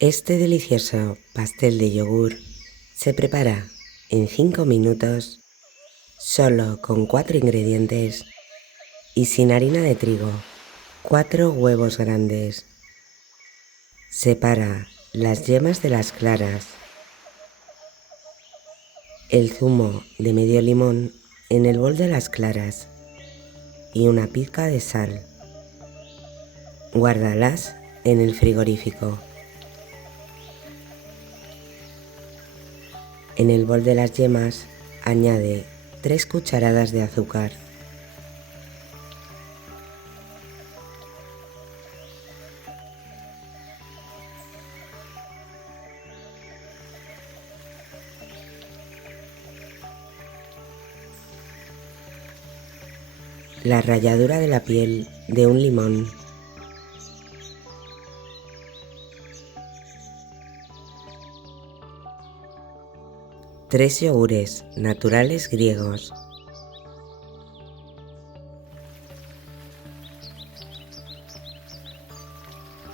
Este delicioso pastel de yogur se prepara en 5 minutos solo con 4 ingredientes y sin harina de trigo. 4 huevos grandes. Separa las yemas de las claras. El zumo de medio limón en el bol de las claras y una pizca de sal. Guárdalas en el frigorífico. En el bol de las yemas añade 3 cucharadas de azúcar. La ralladura de la piel de un limón. Tres yogures naturales griegos.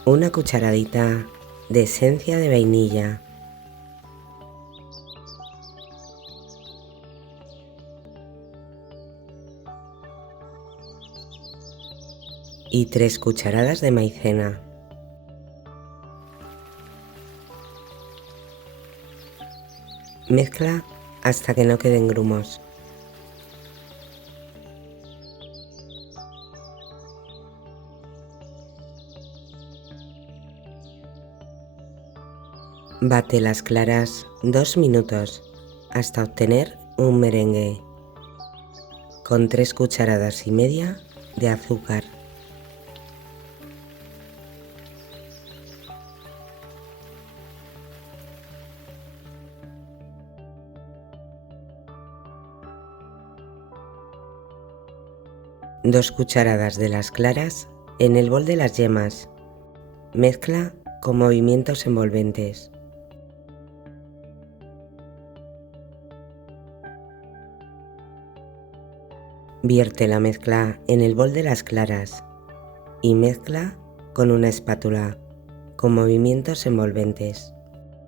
Una cucharadita de esencia de vainilla. Y 3 cucharadas de maicena. Mezcla hasta que no queden grumos. Bate las claras 2 minutos hasta obtener un merengue con 3 cucharadas y media de azúcar. Dos cucharadas de las claras en el bol de las yemas. Mezcla con movimientos envolventes. Vierte la mezcla en el bol de las claras y mezcla con una espátula con movimientos envolventes.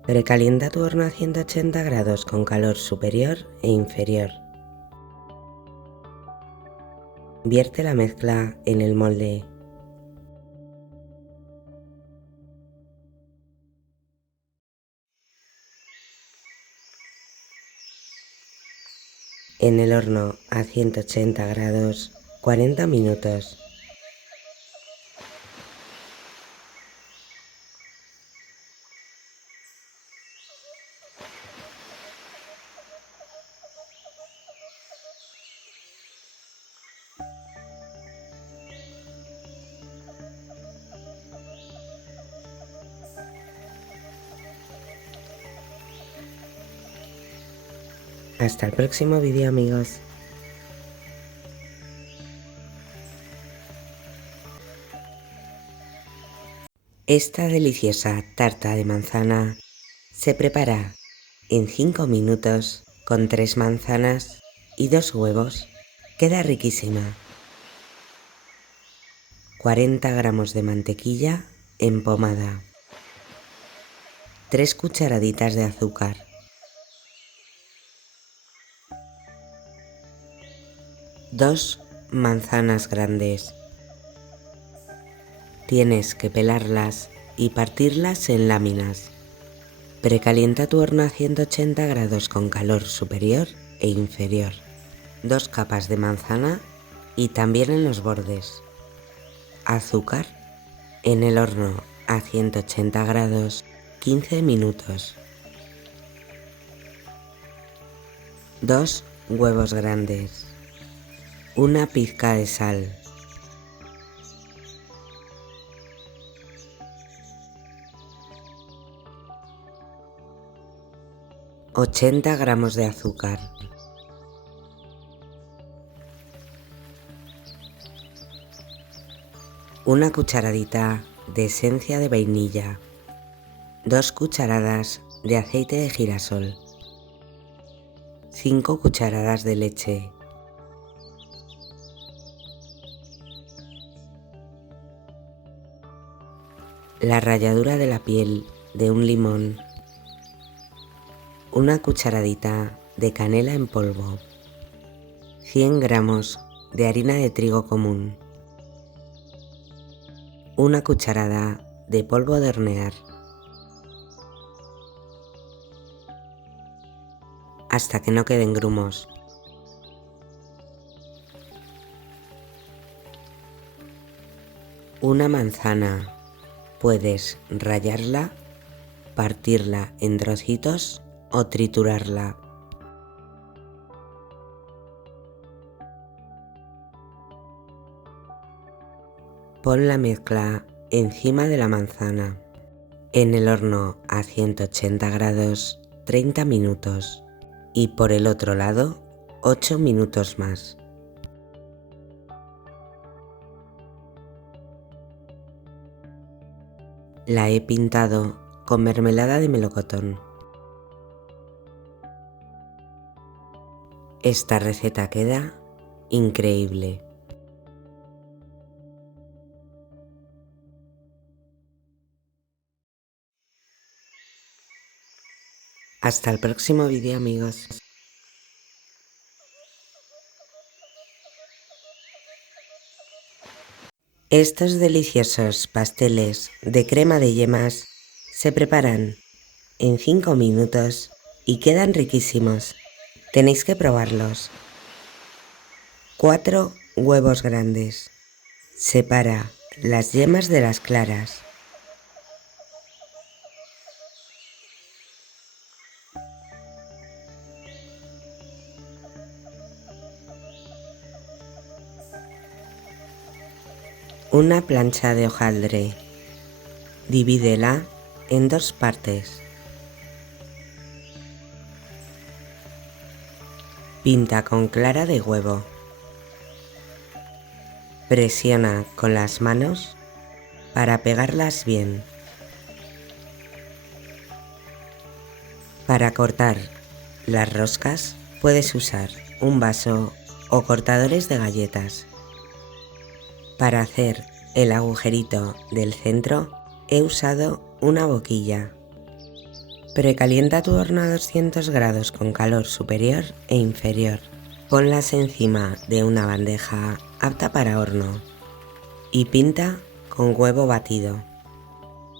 Precalienta tu horno a 180 grados con calor superior e inferior. Vierte la mezcla en el molde. En el horno a 180 grados 40 minutos. Hasta el próximo vídeo, amigos. Esta deliciosa tarta de manzana se prepara en 5 minutos con 3 manzanas y 2 huevos. Queda riquísima. 40 gramos de mantequilla empomada. 3 cucharaditas de azúcar. 2 manzanas grandes. Tienes que pelarlas y partirlas en láminas. Precalienta tu horno a 180 grados con calor superior e inferior. 2 capas de manzana y también en los bordes. Azúcar en el horno a 180 grados 15 minutos. 2 huevos grandes. Una pizca de sal. 80 gramos de azúcar. Una cucharadita de esencia de vainilla. 2 cucharadas de aceite de girasol. 5 cucharadas de leche. La ralladura de la piel de un limón, una cucharadita de canela en polvo, 100 gramos de harina de trigo común, una cucharada de polvo de hornear, hasta que no queden grumos. Una manzana, puedes rallarla, partirla en trocitos o triturarla. Pon la mezcla encima de la manzana, en el horno a 180 grados 30 minutos y por el otro lado 8 minutos más. La he pintado con mermelada de melocotón. Esta receta queda increíble. Hasta el próximo vídeo, amigos. Estos deliciosos pasteles de crema de yemas se preparan en 5 minutos y quedan riquísimos. Tenéis que probarlos. 4 huevos grandes. Separa las yemas de las claras. Una plancha de hojaldre. Divídela en 2 partes. Pinta con clara de huevo. Presiona con las manos para pegarlas bien. Para cortar las roscas puedes usar un vaso o cortadores de galletas. Para hacer el agujerito del centro he usado una boquilla. Precalienta tu horno a 200 grados con calor superior e inferior. Ponlas encima de una bandeja apta para horno y pinta con huevo batido.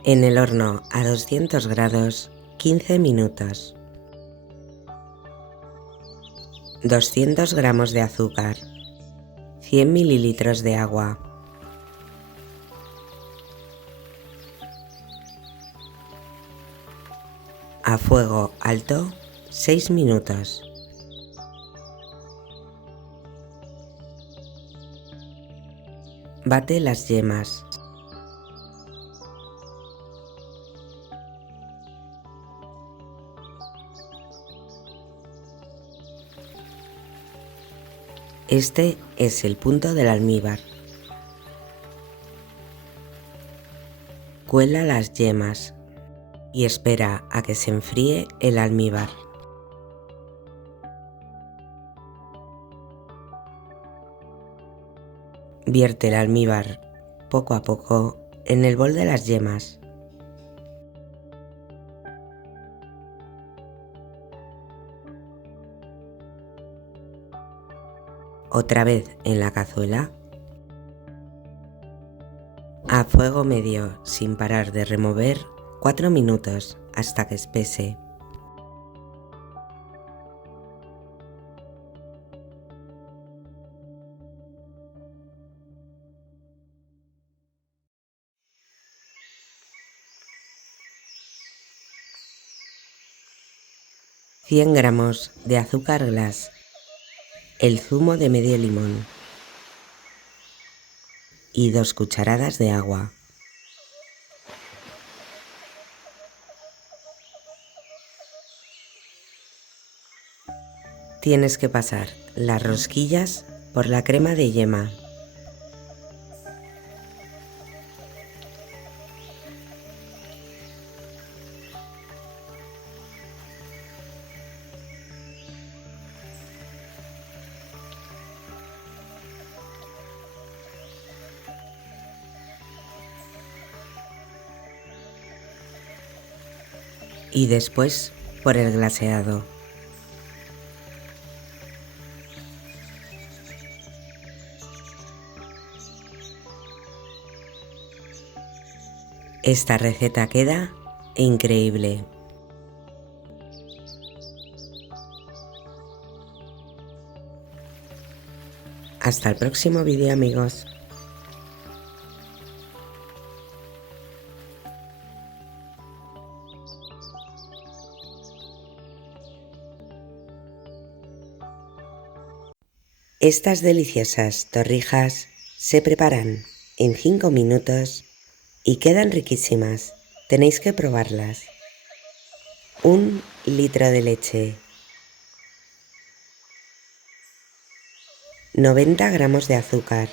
En el horno a 200 grados 15 minutos. 200 gramos de azúcar, 100 mililitros de agua. A fuego alto 6 minutos. Bate las yemas. Este es el punto del almíbar. Cuela las yemas y espera a que se enfríe el almíbar. Vierte el almíbar poco a poco en el bol de las yemas. Otra vez en la cazuela. A fuego medio sin parar de remover 4 minutos hasta que espese. «100 gramos de azúcar glass, el zumo de medio limón y 2 cucharadas de agua. Tienes que pasar las rosquillas por la crema de yema. y después por el glaseado. Esta receta queda increíble. Hasta el próximo vídeo, amigos. Estas deliciosas torrijas se preparan en 5 minutos y quedan riquísimas. Tenéis que probarlas. 1 litro de leche, 90 gramos de azúcar,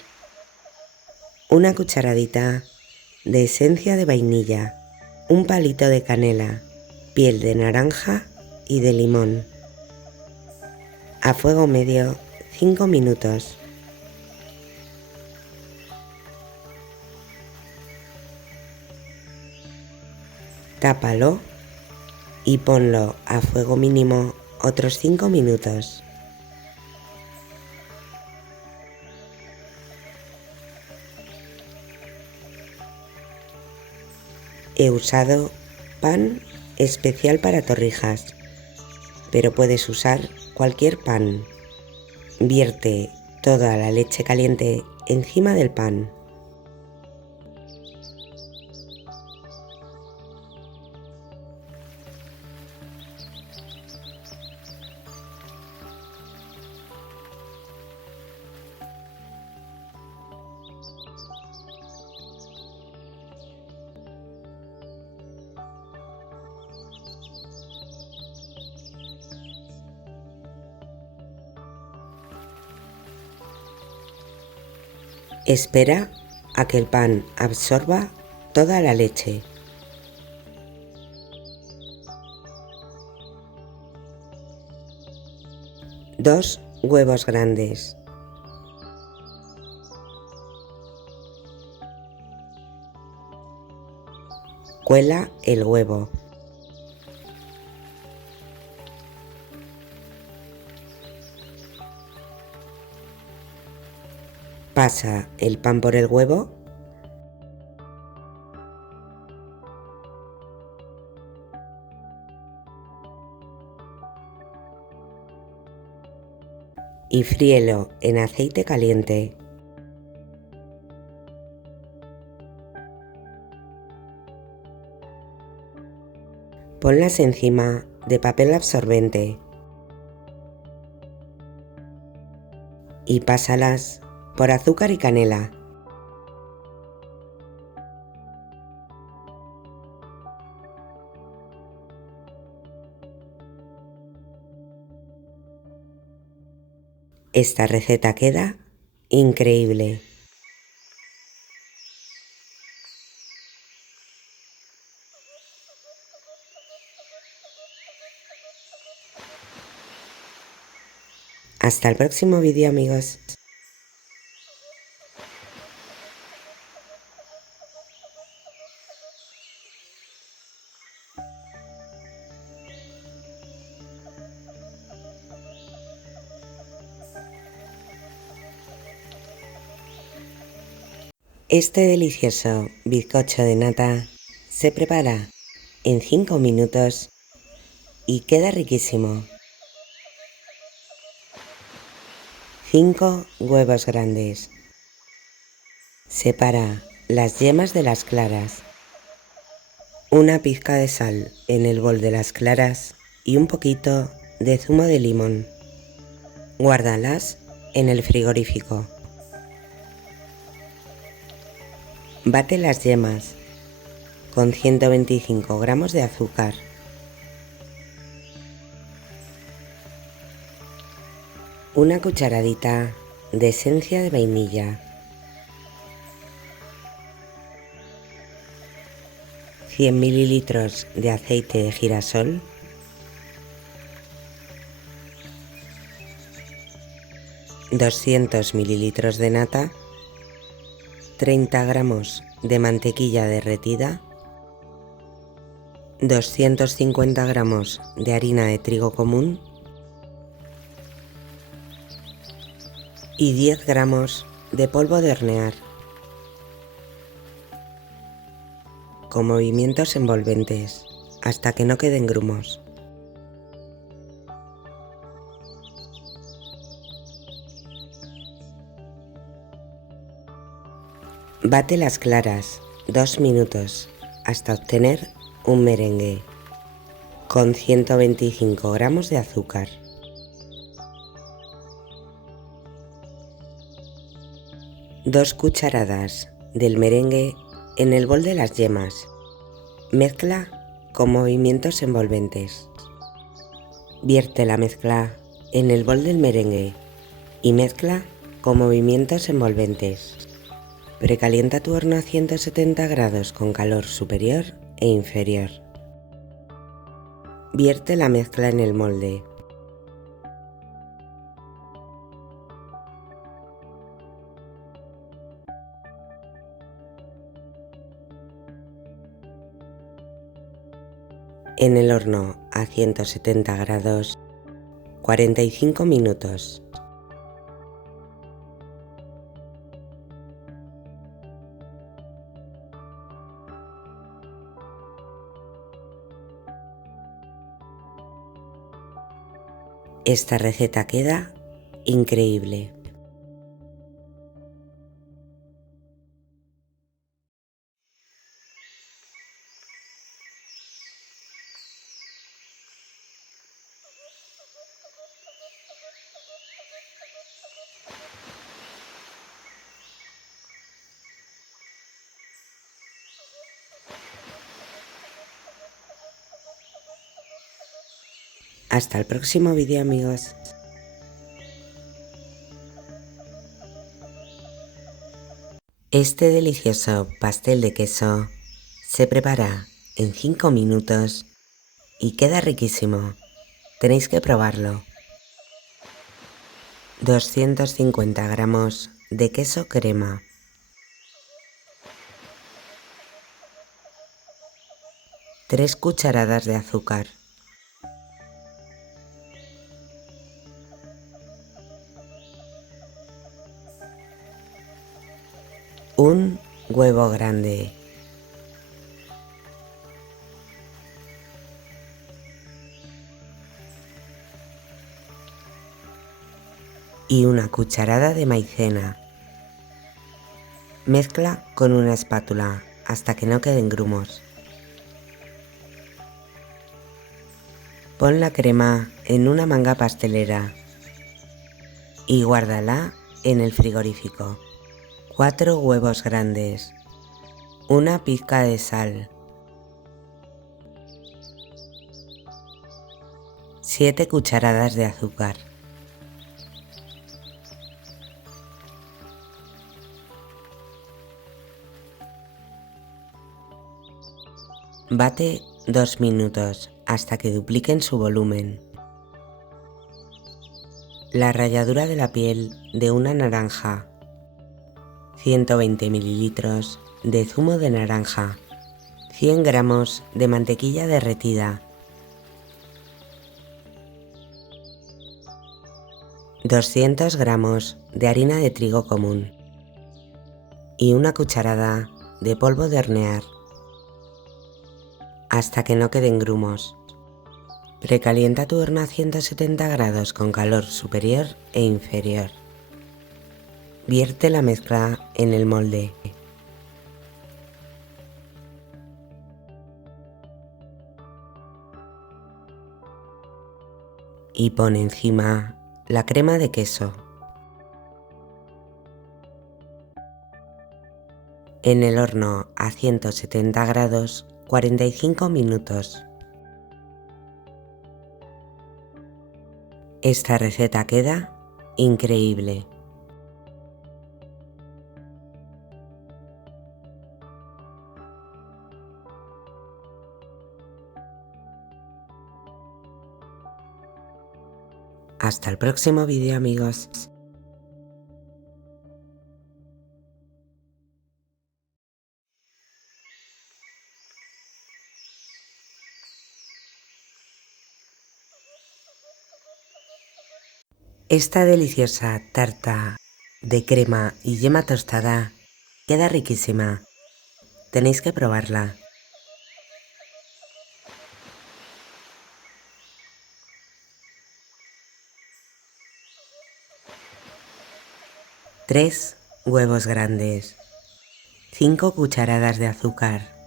una cucharadita de esencia de vainilla, un palito de canela, piel de naranja y de limón. A fuego medio 5 minutos. Tápalo y ponlo a fuego mínimo otros 5 minutos. He usado pan especial para torrijas, pero puedes usar cualquier pan. Vierte toda la leche caliente encima del pan. Espera a que el pan absorba toda la leche. Dos huevos grandes. Cuela el huevo. Pasa el pan por el huevo. Y fríelo en aceite caliente. Ponlas encima de papel absorbente y pásalas por azúcar y canela. Esta receta queda increíble. Hasta el próximo vídeo, amigos. Este delicioso bizcocho de nata se prepara en 5 minutos y queda riquísimo. 5 huevos grandes. Separa las yemas de las claras. Una pizca de sal en el bol de las claras y un poquito de zumo de limón. Guárdalas en el frigorífico. Bate las yemas con 125 gramos de azúcar. Una cucharadita de esencia de vainilla. 100 mililitros de aceite de girasol. 200 mililitros de nata. 30 gramos de mantequilla derretida 250 gramos de harina de trigo común y 10 gramos de polvo de hornear, con movimientos envolventes hasta que no queden grumos. Bate las claras 2 minutos hasta obtener un merengue con 125 gramos de azúcar. Dos cucharadas del merengue en el bol de las yemas. Mezcla con movimientos envolventes. Vierte la mezcla en el bol del merengue y mezcla con movimientos envolventes. Precalienta tu horno a 170 grados con calor superior e inferior. Vierte la mezcla en el molde. En el horno a 170 grados, 45 minutos. Esta receta queda increíble. Hasta el próximo vídeo, amigos. Este delicioso pastel de queso se prepara en 5 minutos y queda riquísimo. Tenéis que probarlo. 250 gramos de queso crema. 3 cucharadas de azúcar. Un huevo grande. Y una cucharada de maicena. Mezcla con una espátula hasta que no queden grumos. Pon la crema en una manga pastelera y guárdala en el frigorífico. 4 huevos grandes, una pizca de sal, 7 cucharadas de azúcar. Bate 2 minutos hasta que dupliquen su volumen. La ralladura de la piel de una naranja. 120 mililitros de zumo de naranja, 100 gramos de mantequilla derretida, 200 gramos de harina de trigo común y una cucharada de polvo de hornear hasta que no queden grumos. Precalienta tu horno a 170 grados con calor superior e inferior. Vierte la mezcla en el molde. Y pon encima la crema de queso. En el horno a 170 grados 45 minutos. Esta receta queda increíble. Hasta el próximo vídeo, amigos. Esta deliciosa tarta de crema y yema tostada queda riquísima. Tenéis que probarla. Tres huevos grandes, 5 cucharadas de azúcar,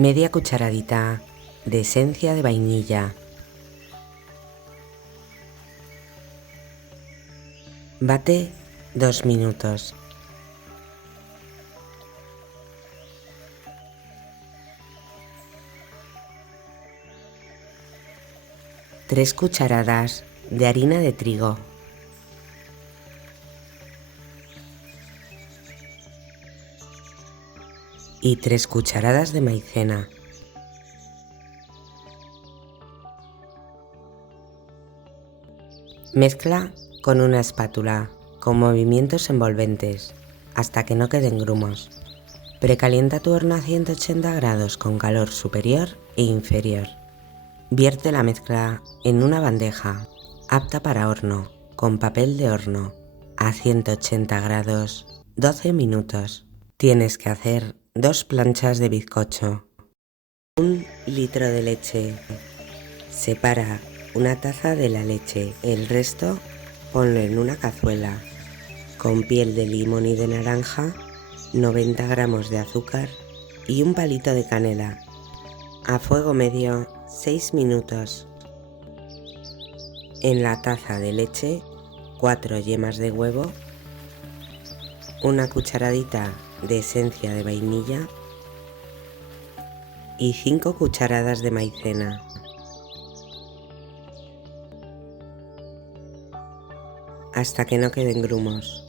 media cucharadita de esencia de vainilla, bate 2 minutos. Tres cucharadas de harina de trigo, y 3 cucharadas de maicena. Mezcla con una espátula con movimientos envolventes hasta que no queden grumos. Precalienta tu horno a 180 grados con calor superior e inferior. Vierte la mezcla en una bandeja apta para horno con papel de horno a 180 grados 12 minutos. Tienes que hacer 2 planchas de bizcocho. 1 litro de leche. Separa una taza de la leche. El resto ponlo en una cazuela con piel de limón y de naranja, 90 gramos de azúcar y un palito de canela. A fuego medio 6 minutos. En la taza de leche 4 yemas de huevo, una cucharadita de esencia de vainilla y 5 cucharadas de maicena. Hasta que no queden grumos.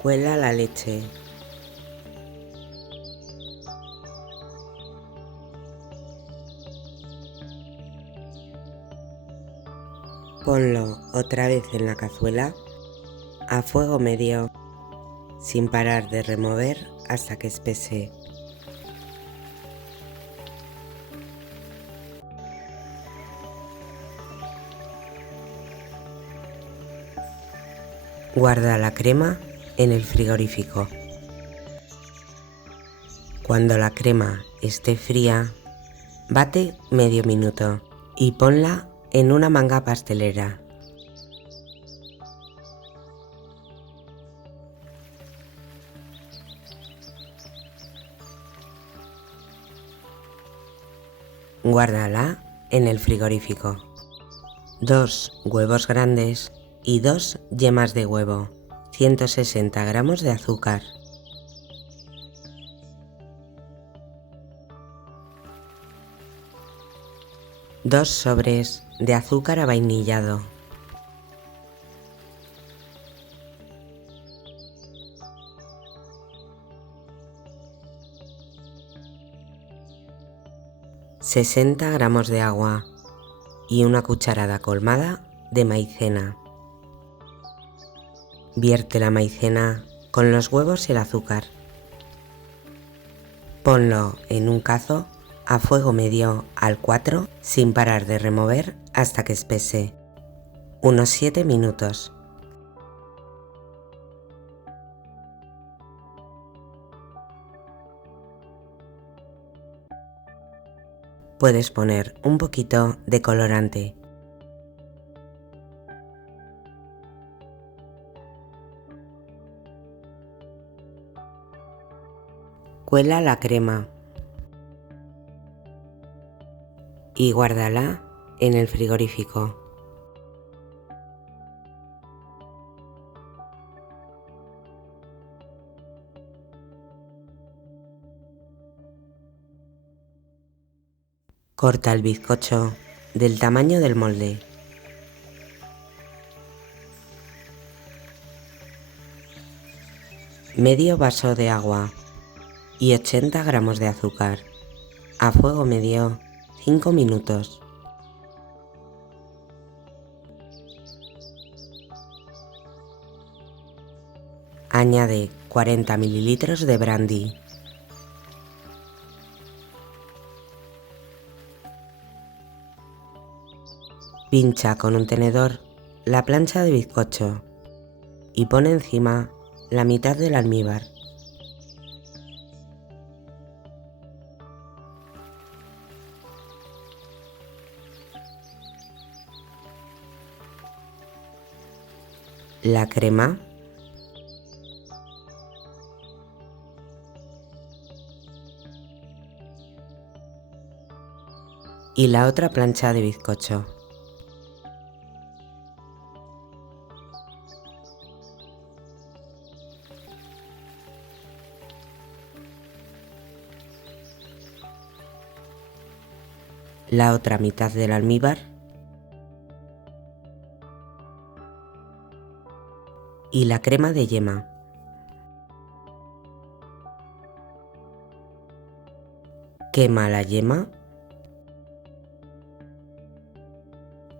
Cuela la leche. Ponlo otra vez en la cazuela a fuego medio, sin parar de remover hasta que espese. Guarda la crema en el frigorífico. Cuando la crema esté fría, bate medio minuto y ponla en una manga pastelera. Guárdala en el frigorífico. 2 huevos grandes y 2 yemas de huevo, 160 gramos de azúcar, dos sobres de azúcar avainillado, ...60 gramos de agua y una cucharada colmada de maicena. Vierte la maicena con los huevos y el azúcar. Ponlo en un cazo a fuego medio al 4 sin parar de remover hasta que espese. Unos 7 minutos. Puedes poner un poquito de colorante. Cuela la crema y guárdala en el frigorífico. Corta el bizcocho del tamaño del molde. Medio vaso de agua y 80 gramos de azúcar. A fuego medio 5 minutos. Añade 40 ml de brandy. Pincha con un tenedor la plancha de bizcocho y pone encima la mitad del almíbar. La crema y la otra plancha de bizcocho. La otra mitad del almíbar y la crema de yema. Quema la yema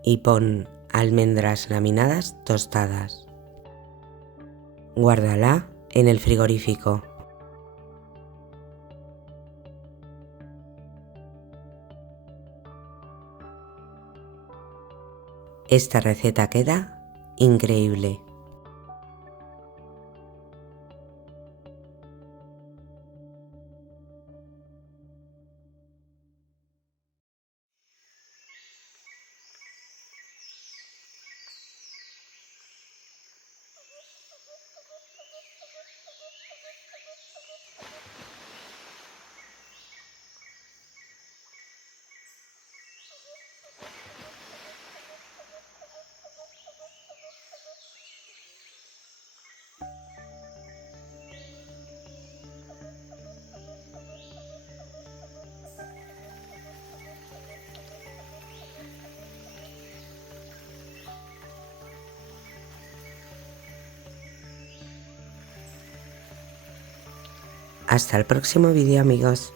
y pon almendras laminadas tostadas. Guárdala en el frigorífico. Esta receta queda increíble. Hasta el próximo vídeo, amigos.